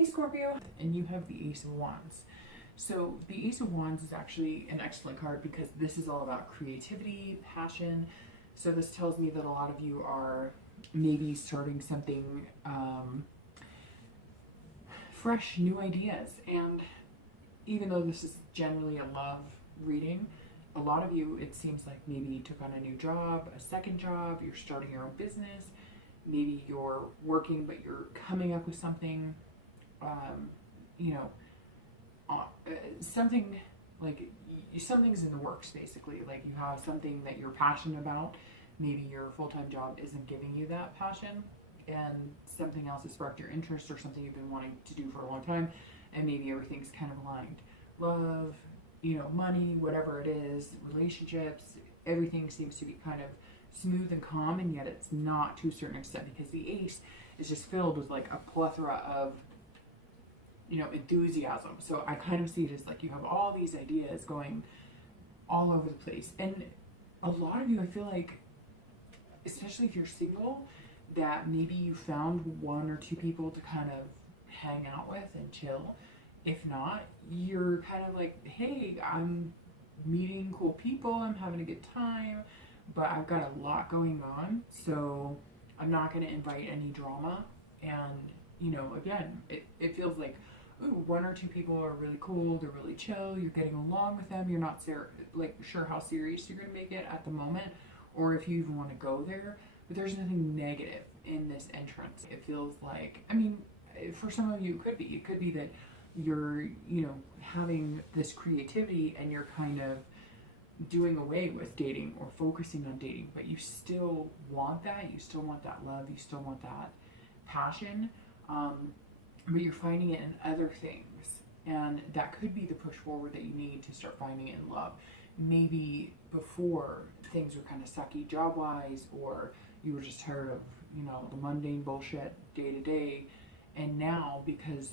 Hey Scorpio, and you have the Ace of Wands. So the Ace of Wands is actually an excellent card because this is all about creativity, passion. So this tells me that a lot of you are maybe starting something fresh, new ideas. And even though this is generally a love reading, a lot of you, it seems like maybe you took on a new job, a second job, you're starting your own business, maybe you're working but you're coming up with something, you know, something like something's in the works basically. Like you have something that you're passionate about. Maybe your full-time job isn't giving you that passion, and something else has sparked your interest or something you've been wanting to do for a long time, and maybe everything's kind of aligned. Love, you know, money, whatever it is, relationships, everything seems to be kind of smooth and calm, and yet it's not to a certain extent because the ace is just filled with like a plethora of, you know, enthusiasm. So I kind of see it as like you have all these ideas going all over the place. And a lot of you, I feel like, especially if you're single, that maybe you found one or two people to kind of hang out with and chill. If not, you're kind of like, hey, I'm meeting cool people, I'm having a good time, but I've got a lot going on, so I'm not going to invite any drama. And, you know, again, it feels like, ooh, one or two people are really cool, they're really chill, you're getting along with them, you're not sure how serious you're going to make it at the moment, or if you even want to go there, but there's nothing negative in this entrance. It feels like, I mean, for some of you, it could be that you're, you know, having this creativity and you're kind of doing away with dating or focusing on dating, but you still want that, you still want that love, you still want that passion, but you're finding it in other things, and that could be the push forward that you need to start finding it in love. Maybe before things were kind of sucky job wise, or you were just tired of, you know, the mundane bullshit day to day, and now because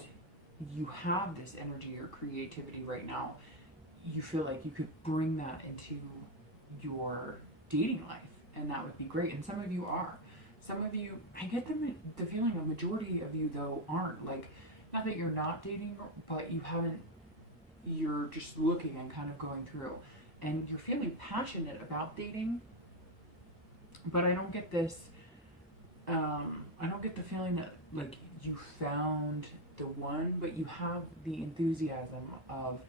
you have this energy or creativity right now, you feel like you could bring that into your dating life, and that would be great. And some of you are. Some of you, I get the feeling a majority of you though aren't. Like, not that you're not dating, but you're just looking and kind of going through, and you're feeling passionate about dating, but I don't get this, I don't get the feeling that like you found the one, but you have the enthusiasm of,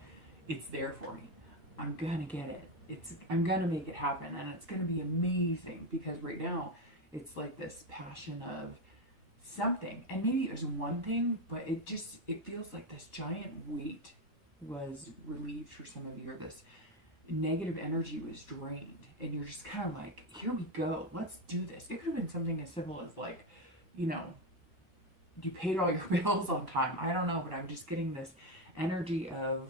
it's there for me, I'm gonna get it, I'm gonna make it happen, and it's gonna be amazing. Because right now it's like this passion of something, and maybe it was one thing, but it feels like this giant weight was relieved for some of you, or this negative energy was drained, and you're just kind of like, here we go, let's do this. It could have been something as simple as like, you know, you paid all your bills on time, I don't know, but I'm just getting this energy of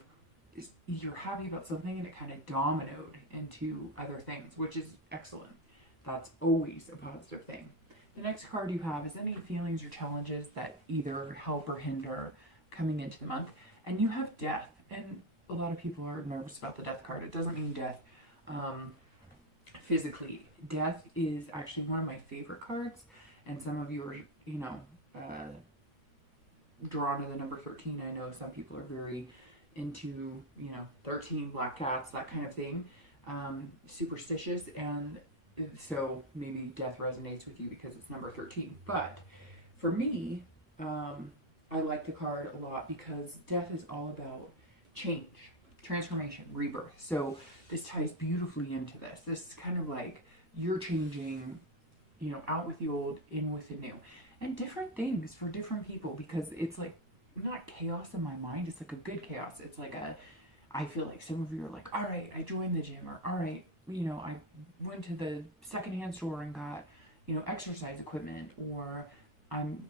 you're happy about something and it kind of dominoed into other things, which is excellent. That's always a positive thing. The next card you have is any feelings or challenges that either help or hinder coming into the month. And you have death. And a lot of people are nervous about the death card. It doesn't mean death physically. Death is actually one of my favorite cards. And some of you are, you know, drawn to the number 13. I know some people are very into, you know, 13 black cats, that kind of thing, superstitious, and so maybe death resonates with you because it's number 13. But for me, I like the card a lot because death is all about change, transformation, rebirth. So this ties beautifully into this. This is kind of like you're changing, you know, out with the old, in with the new, and different things for different people, because it's like not chaos in my mind, it's like a good chaos. It's like I feel like some of you are like, all right, I joined the gym, or all right, you know, I went to the secondhand store and got, you know, exercise equipment, or I'm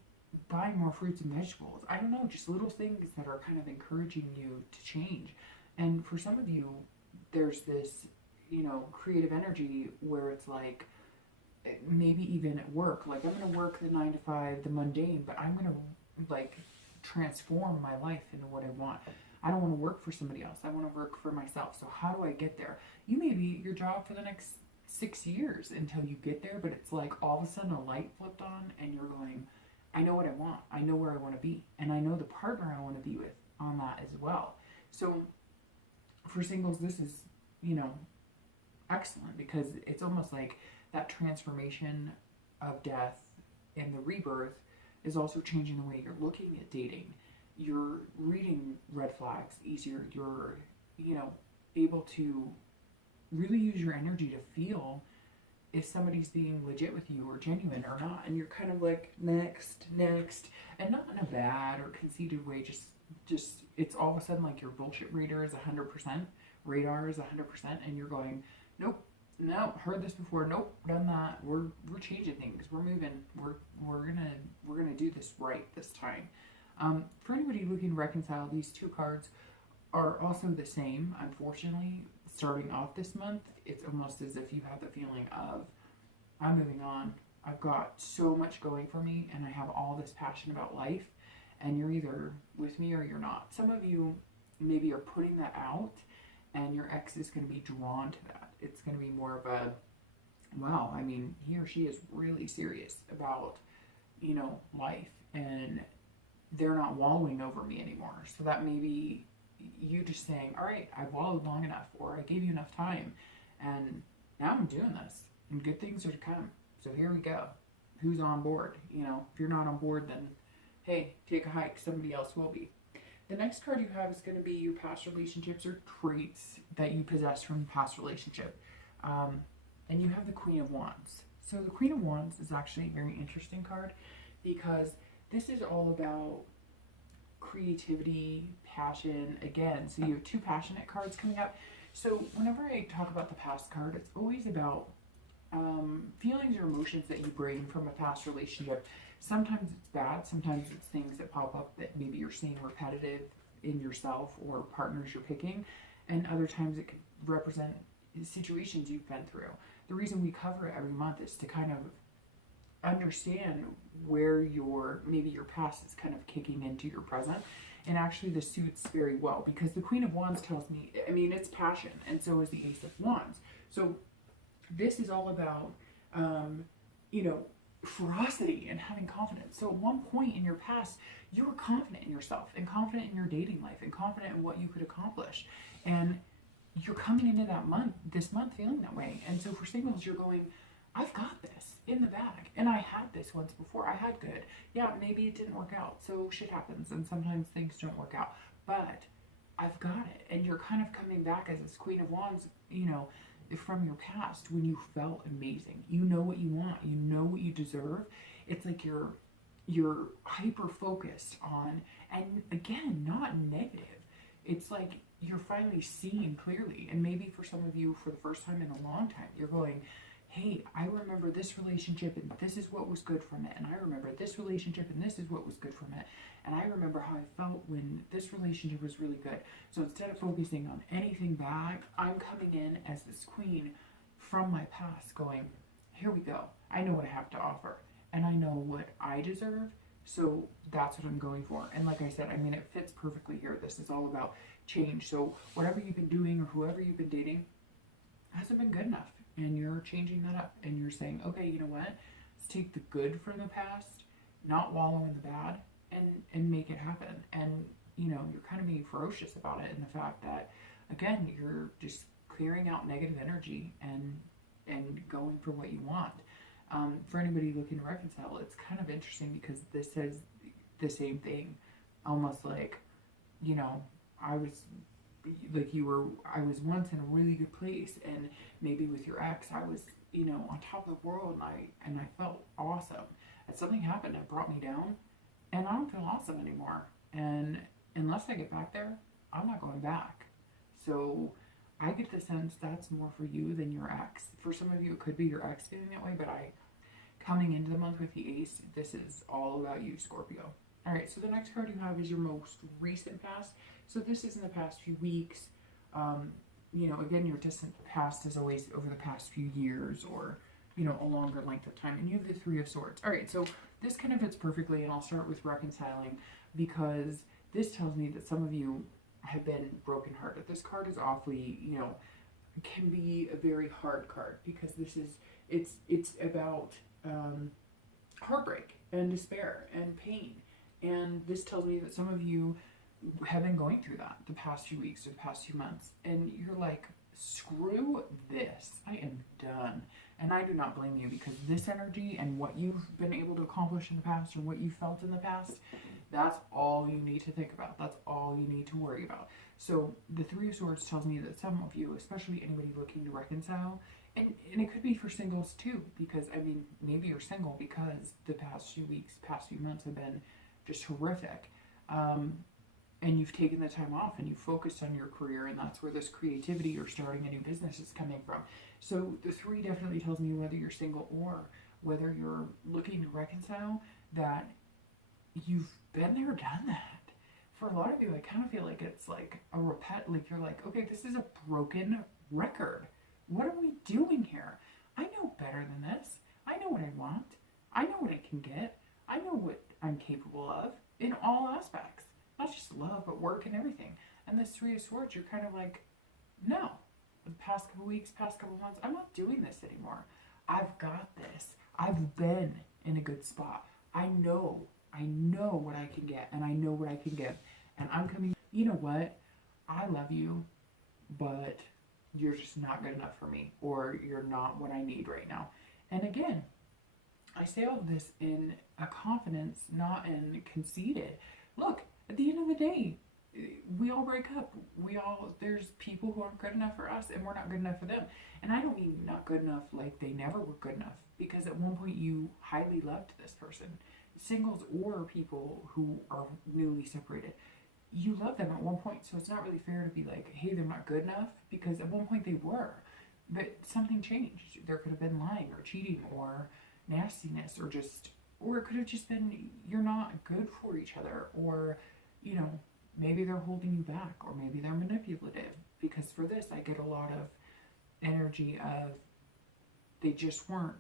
buying more fruits and vegetables. I don't know, just little things that are kind of encouraging you to change. And for some of you, there's this, you know, creative energy where it's like, maybe even at work, like I'm going to work the 9 to 5, the mundane, but I'm going to like transform my life into what I want. I don't want to work for somebody else. I want to work for myself. So how do I get there? You may be at your job for the next 6 years until you get there, but it's like all of a sudden a light flipped on and you're going, I know what I want. I know where I want to be. And I know the partner I want to be with on that as well. So for singles, this is, you know, excellent, because it's almost like that transformation of death and the rebirth is also changing the way you're looking at dating. You're reading red flags easier. You're, you know, able to really use your energy to feel if somebody's being legit with you or genuine or not. And you're kind of like, next, and not in a bad or conceited way, just it's all of a sudden like your bullshit radar is 100%, and you're going, nope, heard this before, nope, done that, we're changing things, we're moving, we're gonna do this right this time. For anybody looking to reconcile, these two cards are also the same. Unfortunately, starting off this month, it's almost as if you have the feeling of, I'm moving on, I've got so much going for me, and I have all this passion about life, and you're either with me or you're not. Some of you maybe are putting that out, and your ex is going to be drawn to that. It's going to be more of a, wow, I mean, he or she is really serious about, you know, life, and they're not wallowing over me anymore. So that may be you just saying, all right, I've wallowed long enough, or I gave you enough time, and now I'm doing this, and good things are to come. So here we go. Who's on board? You know, if you're not on board, then hey, take a hike. Somebody else will be. The next card you have is going to be your past relationships or traits that you possess from past relationship. And you have the Queen of Wands. So the Queen of Wands is actually a very interesting card, because this is all about creativity, passion, again. So you have two passionate cards coming up. So whenever I talk about the past card, it's always about feelings or emotions that you bring from a past relationship. Sometimes it's bad, sometimes it's things that pop up that maybe you're seeing repetitive in yourself or partners you're picking, and other times it could represent situations you've been through. The reason we cover it every month is to kind of understand where maybe your past is kind of kicking into your present. And actually this suits very well, because the Queen of Wands tells me, I mean, it's passion, and so is the Ace of Wands. So this is all about, you know, ferocity and having confidence. So at one point in your past, you were confident in yourself and confident in your dating life and confident in what you could accomplish. And you're coming into this month feeling that way. And so for singles, you're going, I've got this in the bag. And I had this once before. I had good. Yeah, maybe it didn't work out. So shit happens. And sometimes things don't work out. But I've got it. And you're kind of coming back as this Queen of Wands, you know, from your past when you felt amazing. You know what you want. You know what you deserve. It's like you're hyper focused on, and again, not negative. It's like you're finally seeing clearly. And maybe for some of you, for the first time in a long time, you're going, hey, I remember this relationship and this is what was good from it. And I remember this relationship and this is what was good from it. And I remember how I felt when this relationship was really good. So instead of focusing on anything bad, I'm coming in as this queen from my past going, here we go. I know what I have to offer, and I know what I deserve. So that's what I'm going for. And like I said, I mean, it fits perfectly here. This is all about change. So whatever you've been doing or whoever you've been dating hasn't been good enough. And you're changing that up. And you're saying, okay, you know what? Let's take the good from the past, not wallow in the bad, and make it happen. And, you know, you're kind of being ferocious about it in the fact that, again, you're just clearing out negative energy and going for what you want. For anybody looking to reconcile, it's kind of interesting because this says the same thing. Almost like, you know, I was once in a really good place, and maybe with your ex, I was, you know, on top of the world, and I felt awesome. And something happened that brought me down, and I don't feel awesome anymore. And unless I get back there, I'm not going back. So I get the sense that's more for you than your ex. For some of you, it could be your ex feeling that way, but coming into the month with the Ace, this is all about you, Scorpio. All right, so the next card you have is your most recent past. So this is in the past few weeks. You know, again, your distant past is always over the past few years, or, you know, a longer length of time. And you have the Three of Swords. All right, so this kind of fits perfectly, and I'll start with reconciling, because this tells me that some of you have been brokenhearted. This card is awfully, you know, can be a very hard card, because this is, it's about heartbreak and despair and pain. And this tells me that some of you have been going through that the past few weeks or the past few months. And you're like, screw this. I am done. And I do not blame you, because this energy and what you've been able to accomplish in the past or what you felt in the past, that's all you need to think about. That's all you need to worry about. So the Three of Swords tells me that some of you, especially anybody looking to reconcile, and it could be for singles too, because I mean, maybe you're single because the past few weeks, past few months have been just horrific. And you've taken the time off and you focused on your career, and that's where this creativity or starting a new business is coming from. So the 3 definitely tells me, whether you're single or whether you're looking to reconcile, that you've been there, done that. For a lot of you, I kind of feel like it's like a like you're like, okay, this is a broken record. What are we doing here? I know better than this. I know what I want. I know what I can get. I know what I'm capable of in all aspects. Not just love, but work and everything. And this 3 of Swords, you're kind of like, no. The past couple weeks, past couple months, I'm not doing this anymore. I've got this. I've been in a good spot. I know what I can get, and I know what I can give. And I'm coming, you know what? I love you, but you're just not good enough for me, or you're not what I need right now. And again, I say all of this in a confidence, not in conceited. Look, at the end of the day, we all break up. There's people who aren't good enough for us, and we're not good enough for them. And I don't mean not good enough like they never were good enough, because at one point you highly loved this person. Singles or people who are newly separated, you love them at one point, so it's not really fair to be like, hey, they're not good enough, because at one point they were. But something changed. There could have been lying or cheating or nastiness, or it could have just been you're not good for each other, or you know, maybe they're holding you back, or maybe they're manipulative. Because for this, I get a lot of energy of they just weren't.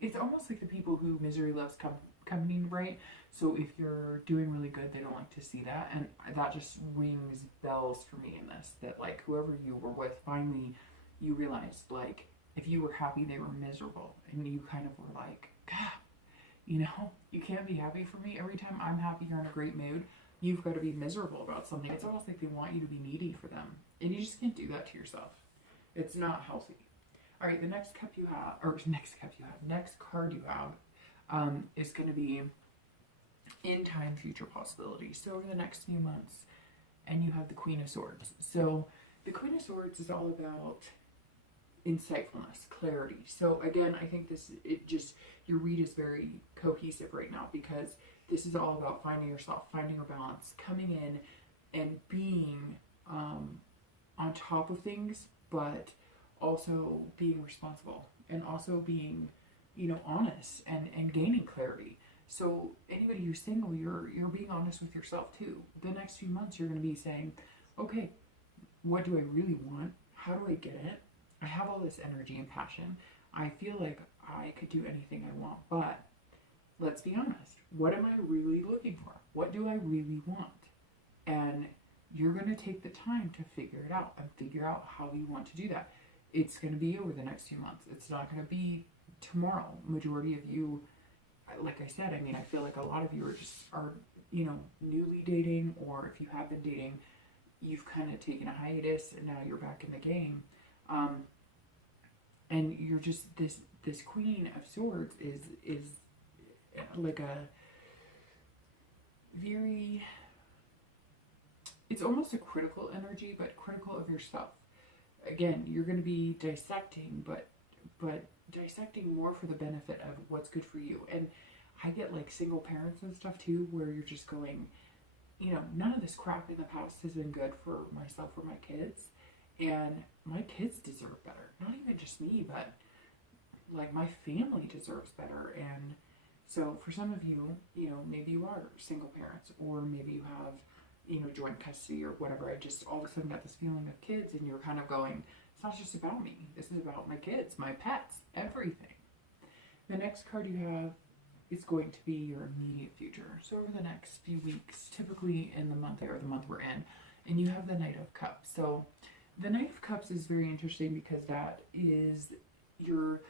It's almost like the people who misery loves company, right? So if you're doing really good, they don't like to see that, and that just rings bells for me in this. That like whoever you were with, finally, you realized like if you were happy, they were miserable, and you kind of were like, God. You know, you can't be happy for me. Every time I'm happy, you're in a great mood. You've got to be miserable about something. It's almost like they want you to be needy for them. And you just can't do that to yourself. It's not healthy. All right, the next card you have is going to be in time, future possibilities. So over the next few months, and you have the Queen of Swords. So the Queen of Swords is all about insightfulness, clarity. So again, I think your read is very cohesive right now, because this is all about finding yourself, finding your balance, coming in and being on top of things, but also being responsible, and also being, you know, honest and gaining clarity. So anybody who's single, you're being honest with yourself too. The next few months, you're going to be saying, okay, what do I really want? How do I get it? I have all this energy and passion. I feel like I could do anything I want, but let's be honest. What am I really looking for? What do I really want? And you're going to take the time to figure it out and figure out how you want to do that. It's going to be over the next few months. It's not going to be tomorrow. Majority of you, like I said, I mean, I feel like a lot of you are, you know, newly dating, or if you have been dating, you've kind of taken a hiatus and now you're back in the game. And you're just, this Queen of Swords is like a very, it's almost a critical energy, but critical of yourself. Again, you're going to be dissecting, but dissecting more for the benefit of what's good for you. And I get like single parents and stuff too, where you're just going, you know, none of this crap in the past has been good for myself or my kids. And my kids deserve better. Not even just me, but like my family deserves better. And so for some of you, you know, maybe you are single parents, or maybe you have, you know, joint custody or whatever. I just all of a sudden got this feeling of kids, and you're kind of going, it's not just about me. This is about my kids, my pets, everything. The next card you have is going to be your immediate future. So over the next few weeks, typically in the month we're in, and you have the Knight of Cups. So the Knight of Cups is very interesting, because that is, you're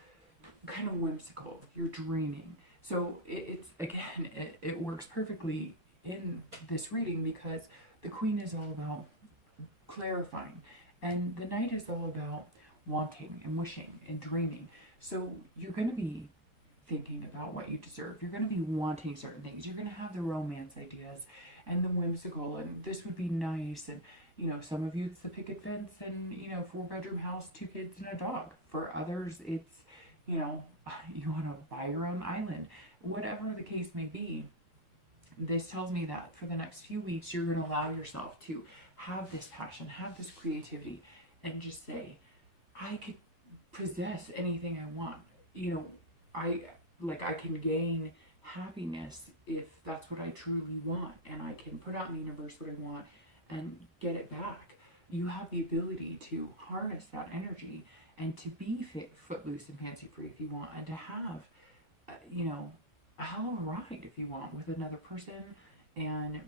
kind of whimsical, you're dreaming. So it's again, it works perfectly in this reading because the Queen is all about clarifying, and the Knight is all about wanting and wishing and dreaming. So you're going to be thinking about what you deserve. You're going to be wanting certain things. You're going to have the romance ideas and the whimsical, and this would be nice. And, you know, some of you it's the picket fence and, you know, 4-bedroom house, 2 kids and a dog. For others, it's, you know, you want to buy your own island. Whatever the case may be, this tells me that for the next few weeks, you're going to allow yourself to have this passion, have this creativity, and just say, I could possess anything I want. You know, I can gain happiness if that's what I truly want, and I can put out in the universe what I want and get it back. You have the ability to harness that energy and to be footloose and fancy free if you want, and to have, you know, a hell of a ride if you want with another person. And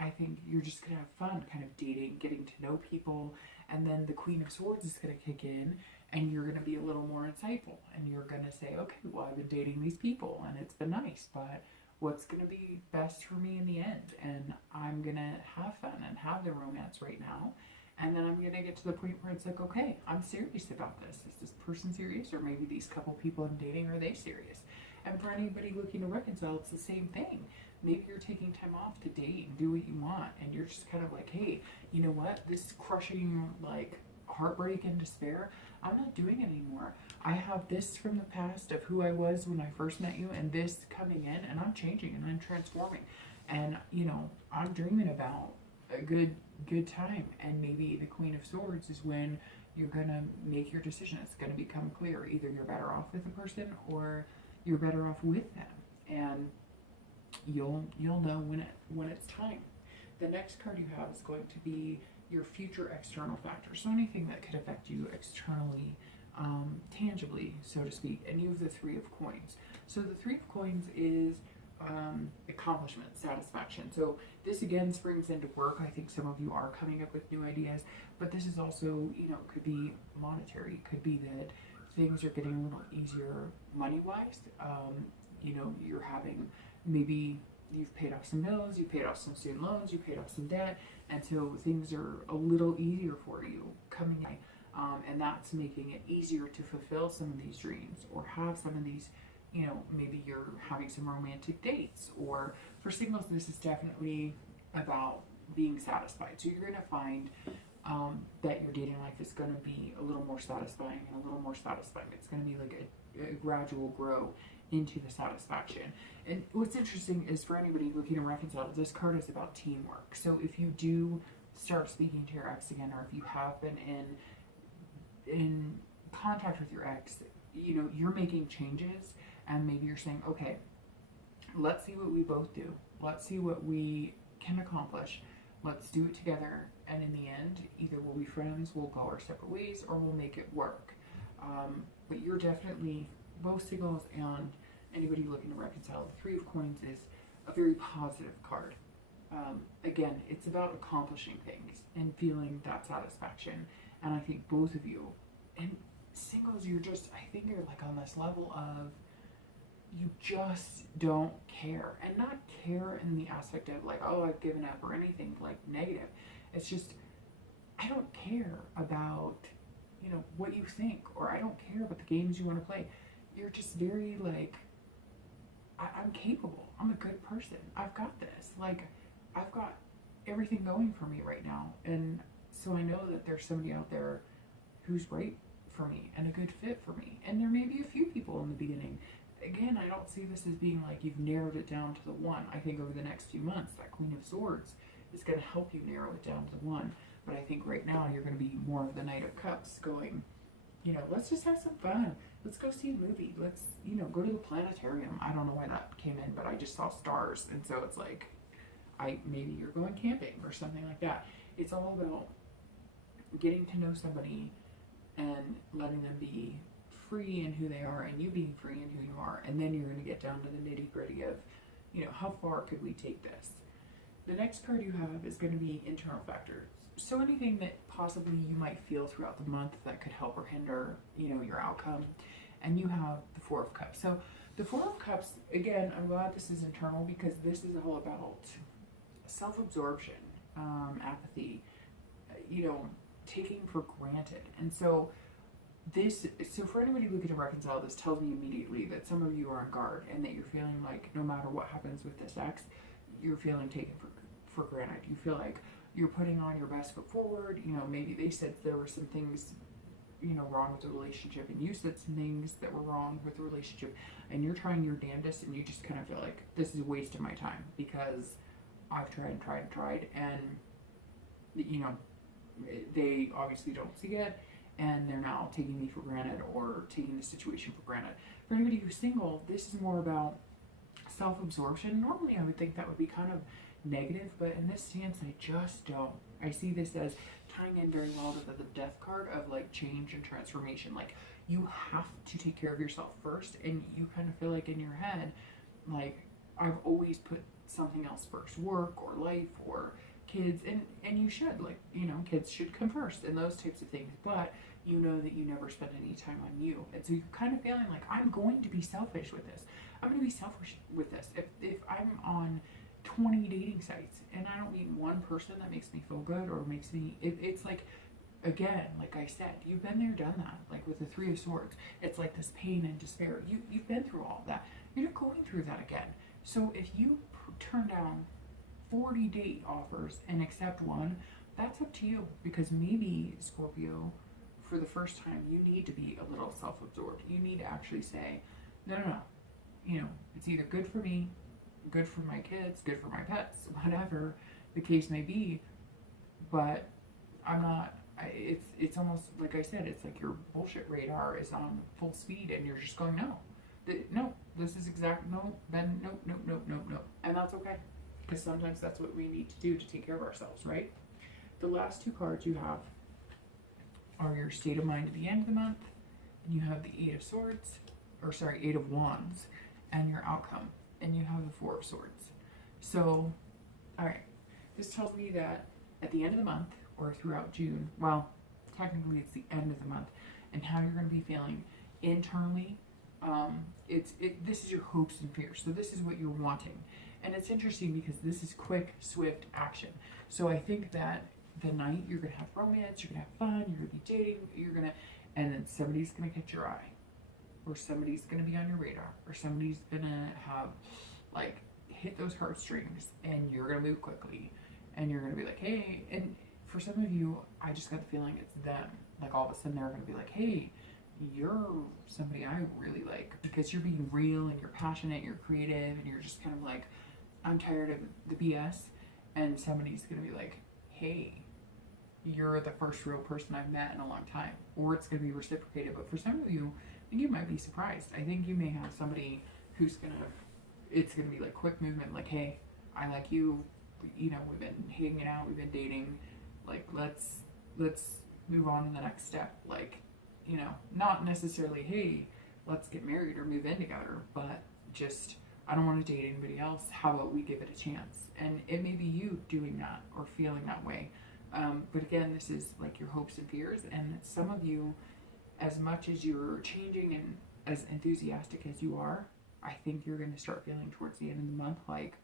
I think you're just gonna have fun kind of dating, getting to know people, and then the Queen of Swords is gonna kick in and you're gonna be a little more insightful, and you're gonna say, okay, well, I've been dating these people and it's been nice, but what's gonna be best for me in the end? And I'm gonna have fun and have the romance right now, and then I'm gonna get to the point where it's like, okay, I'm serious about this. Is this person serious? Or maybe these couple people I'm dating, are they serious? And for anybody looking to reconcile, it's the same thing. Maybe you're taking time off to date and do what you want, and you're just kind of like, hey, you know what? This crushing, like, heartbreak and despair, I'm not doing it anymore. I have this from the past of who I was when I first met you, and this coming in, and I'm changing and I'm transforming. And, you know, I'm dreaming about a good time. And maybe the Queen of Swords is when you're gonna make your decision. It's gonna become clear. Either you're better off with the person or you're better off with them. And you'll know when it's time. The next card you have is going to be your future external factors. So anything that could affect you externally, tangibly, so to speak. And you have the 3 of Coins. So the 3 of Coins is accomplishment, satisfaction. So this again springs into work. I think some of you are coming up with new ideas, but this is also, you know, could be monetary. It could be that things are getting a little easier money-wise. You know, you're having, maybe you've paid off some bills, you paid off some student loans, you paid off some debt, and so things are a little easier for you coming in. And that's making it easier to fulfill some of these dreams, or have some of these, you know, maybe you're having some romantic dates, or for singles, this is definitely about being satisfied. So you're going to find that your dating life is going to be a little more satisfying and a little more satisfying. It's going to be like a gradual grow into the satisfaction. And what's interesting is, for anybody looking to reconcile, this card is about teamwork. So if you do start speaking to your ex again, or if you have been in contact with your ex, you know, you're making changes, and maybe you're saying, okay, let's see what we both do. Let's see what we can accomplish. Let's do it together. And in the end, either we'll be friends, we'll go our separate ways, or we'll make it work. But you're definitely, both singles and anybody looking to reconcile, the 3 of Coins is a very positive card. Again, it's about accomplishing things and feeling that satisfaction. And I think both of you, and singles, you're just, I think you're like on this level of, you just don't care. And not care in the aspect of like, oh, I've given up or anything like negative. It's just, I don't care about, you know, what you think, or I don't care about the games you want to play. You're just very like, I'm capable. I'm a good person. I've got this. Like, I've got everything going for me right now. And so I know that there's somebody out there who's right for me and a good fit for me. And there may be a few people in the beginning. Again, I don't see this as being like you've narrowed it down to the one. I think over the next few months, that Queen of Swords is going to help you narrow it down to the one. But I think right now you're going to be more of the Knight of Cups, going, you know, let's just have some fun. Let's go see a movie. Let's, you know, go to the planetarium. I don't know why that came in, but I just saw stars. And so it's like, maybe you're going camping or something like that. It's all about getting to know somebody and letting them be free in who they are, and you being free in who you are. And then you're going to get down to the nitty gritty of, you know, how far could we take this? The next card you have is going to be internal factors. So anything that possibly you might feel throughout the month that could help or hinder, you know, your outcome. And you have the 4 of Cups. So The Four of Cups, again, I'm glad this is internal because this is all about self-absorption, apathy, you know, taking for granted. And so so for anybody looking to reconcile, this tells me immediately that some of you are on guard and that you're feeling like no matter what happens with this ex, you're feeling taken for granted. You feel like you're putting on your best foot forward. You know, maybe they said there were some things, you know, wrong with the relationship, and you said some things that were wrong with the relationship, and you're trying your damnedest, and you just kind of feel like this is a waste of my time because I've tried and tried and tried, and you know, they obviously don't see it, and they're now taking me for granted or taking the situation for granted. For anybody who's single, this is more about self-absorption. Normally I would think that would be kind of negative, but in this stance I just don't. I see this as tying in very well to the death card of like change and transformation. Like you have to take care of yourself first, and you kind of feel like in your head, like I've always put something else first, work or life or kids, and you should, like, you know, kids should come first and those types of things, but you know that you never spend any time on you, and so you're kind of feeling like I'm going to be selfish with this. I'm going to be selfish with this. If I'm on 20 dating sites and I don't meet one person that makes me feel good or makes me, it's like, again, like I said, you've been there, done that. Like with the Three of Swords, it's like this pain and despair. You've been through all of that. You're not going through that again. So if you turn down 40 date offers and accept one, that's up to you, because maybe, Scorpio, for the first time, you need to be a little self-absorbed. You need to actually say, no, you know, it's either good for me, good for my kids, good for my pets, whatever the case may be, but I'm not, it's almost like I said, it's like your bullshit radar is on full speed and you're just going, no, this is exact, no, then no, and that's okay, because sometimes that's what we need to do to take care of ourselves, right? The last two cards you have are your state of mind at the end of the month, and you have the Eight of Wands, and your outcome, and you have the Four of Swords. So, all right, this tells me that at the end of the month, or throughout June, well, technically it's the end of the month, and how you're going to be feeling internally, this is your hopes and fears. So this is what you're wanting. And it's interesting because this is quick, swift action. So I think that the night you're going to have romance, you're going to have fun, you're going to be dating, and then somebody's going to catch your eye, or somebody's going to be on your radar, or somebody's going to have, like, hit those heartstrings, and you're going to move quickly, and you're going to be like, hey, and for some of you, I just got the feeling it's them. Like, all of a sudden they're going to be like, hey, you're somebody I really like, because you're being real, and you're passionate, you're creative, and you're just kind of like, I'm tired of the BS, and somebody's going to be like, hey, you're the first real person I've met in a long time, or it's going to be reciprocated. But for some of you, I think you might be surprised. I think you may have somebody who's it's going to be like quick movement, like, hey, I like you, you know, we've been hanging out, we've been dating, like, let's move on to the next step. Like, you know, not necessarily, hey, let's get married or move in together, but just, I don't want to date anybody else. How about we give it a chance? And it may be you doing that or feeling that way. But again, this is like your hopes and fears. And some of you, as much as you're changing and as enthusiastic as you are, I think you're going to start feeling towards the end of the month like,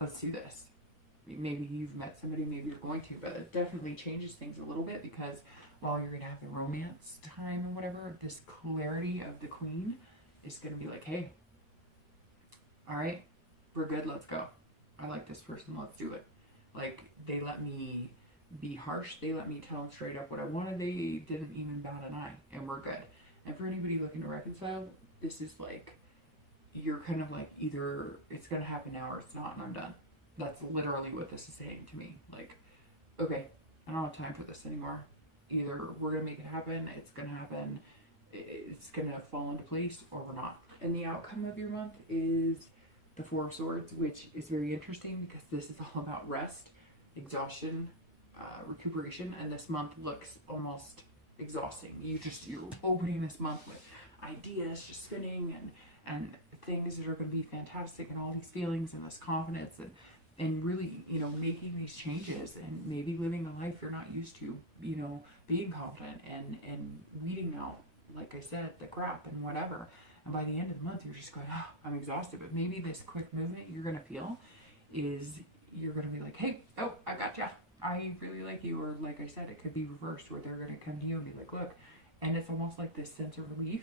let's do this. Maybe you've met somebody, maybe you're going to, but it definitely changes things a little bit, because while you're going to have the romance time and whatever, this clarity of the Queen is going to be like, hey, all right, we're good, let's go. I like this person, let's do it. Like, they let me be harsh, they let me tell them straight up what I wanted, they didn't even bat an eye, and we're good. And for anybody looking to reconcile, this is like, you're kind of like, either it's going to happen now or it's not, and I'm done. That's literally what this is saying to me. Like, okay, I don't have time for this anymore. Either we're going to make it happen, it's going to happen, it's going to fall into place, or we're not. And the outcome of your month is the Four of Swords, which is very interesting because this is all about rest, exhaustion, recuperation, and this month looks almost exhausting. You're opening this month with ideas just spinning and things that are going to be fantastic, and all these feelings and this confidence, and really, you know, making these changes and maybe living a life you're not used to, you know, being confident and weeding out, like I said, the crap and whatever. And by the end of the month, you're just going, oh, I'm exhausted. But maybe this quick movement you're going to feel is you're going to be like, hey, oh, I got ya. I really like you. Or like I said, it could be reversed where they're going to come to you and be like, look. And it's almost like this sense of relief,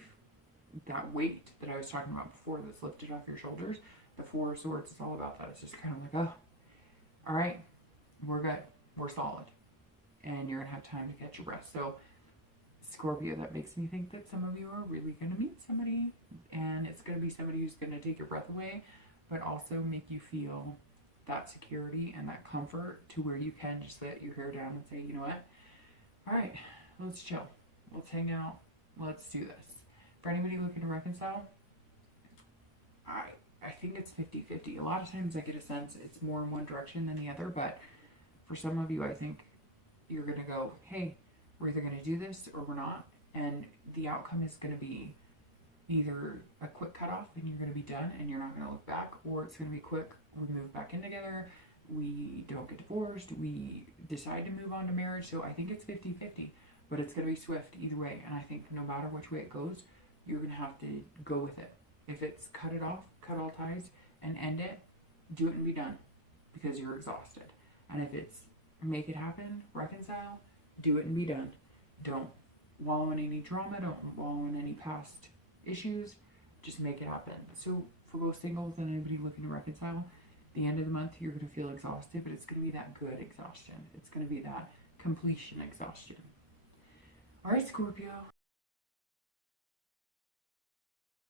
that weight that I was talking about before that's lifted off your shoulders. The Four of Swords is all about that. It's just kind of like, oh, all right, we're good. We're solid. And you're going to have time to catch your breath. So Scorpio, that makes me think that some of you are really going to meet somebody, and it's going to be somebody who's going to take your breath away, but also make you feel that security and that comfort to where you can just let your hair down and say, you know what? All right, let's chill. Let's hang out. Let's do this. For anybody looking to reconcile, I think it's 50-50. A lot of times I get a sense it's more in one direction than the other, but for some of you, I think you're going to go, hey, we're either going to do this or we're not. And the outcome is going to be either a quick cutoff and you're going to be done and you're not going to look back, or it's going to be quick, we move back in together, we don't get divorced, we decide to move on to marriage. So I think it's 50-50, but it's going to be swift either way. And I think no matter which way it goes, you're going to have to go with it. If it's cut it off, cut all ties and end it, do it and be done because you're exhausted. And if it's make it happen, reconcile, do it and be done. Don't wallow in any drama. Don't wallow in any past issues. Just make it happen. So for both singles and anybody looking to reconcile, the end of the month, you're going to feel exhausted, but it's going to be that good exhaustion. It's going to be that completion exhaustion. All right, Scorpio.